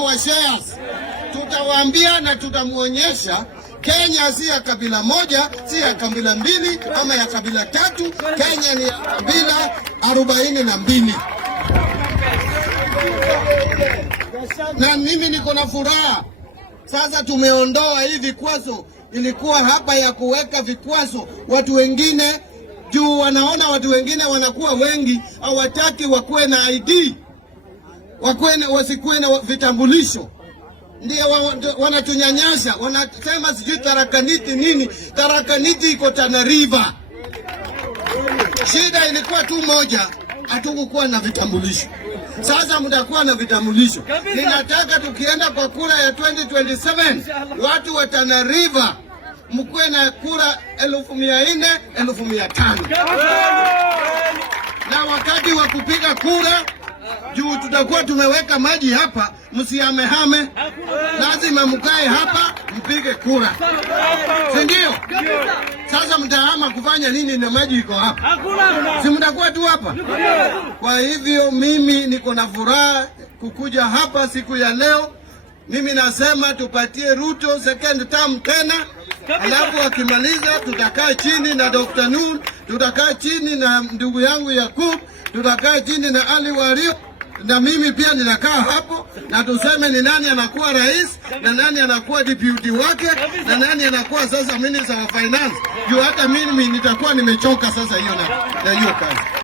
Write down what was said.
watu wa shares. Tutawaambia na tutamuonyesha Kenya si ya kabila moja, si ya kabila mbili ama ya kabila tatu. Kenya ni ya kabila 42. Na mimi niko na furaha. Sasa tumeondoa hii vikwazo. Ilikuwa hapa ya kuweka vikwazo watu wengine juu wanaona watu wengine wanakuwa wengi, hawataki wakuwe na ID, wasikuwe na vitambulisho. Ndio wanatunyanyasha, wanasema sijui tarakaniti nini. Tarakaniti iko Tana River. Shida ilikuwa tu moja, hatukukuwa na vitambulisho. Sasa mtakuwa na vitambulisho. Ninataka tukienda kwa kura ya 2027 watu wa Tana River mkuwe na kura 1400, 1500. Na wakati wa kupiga kura, juu tutakuwa tumeweka maji hapa, msihamehame. Lazima mkae hapa mpige kura. Si ndio? Sasa mtahama kufanya nini na maji iko hapa? Si mtakuwa tu hapa? Kwa hivyo mimi niko na furaha kukuja hapa siku ya leo. Mimi nasema tupatie Ruto second term tena. Alafu akimaliza tutakaa chini na Dr. Nur, tutakaa chini na ndugu yangu Yakub, tutakaa chini na Ali Wario, na mimi pia ninakaa hapo, na tuseme ni nani anakuwa rais na nani anakuwa deputy wake na nani anakuwa sasa minister of finance. Juu hata mimi nitakuwa nimechoka sasa hiyo na hiyo kazi.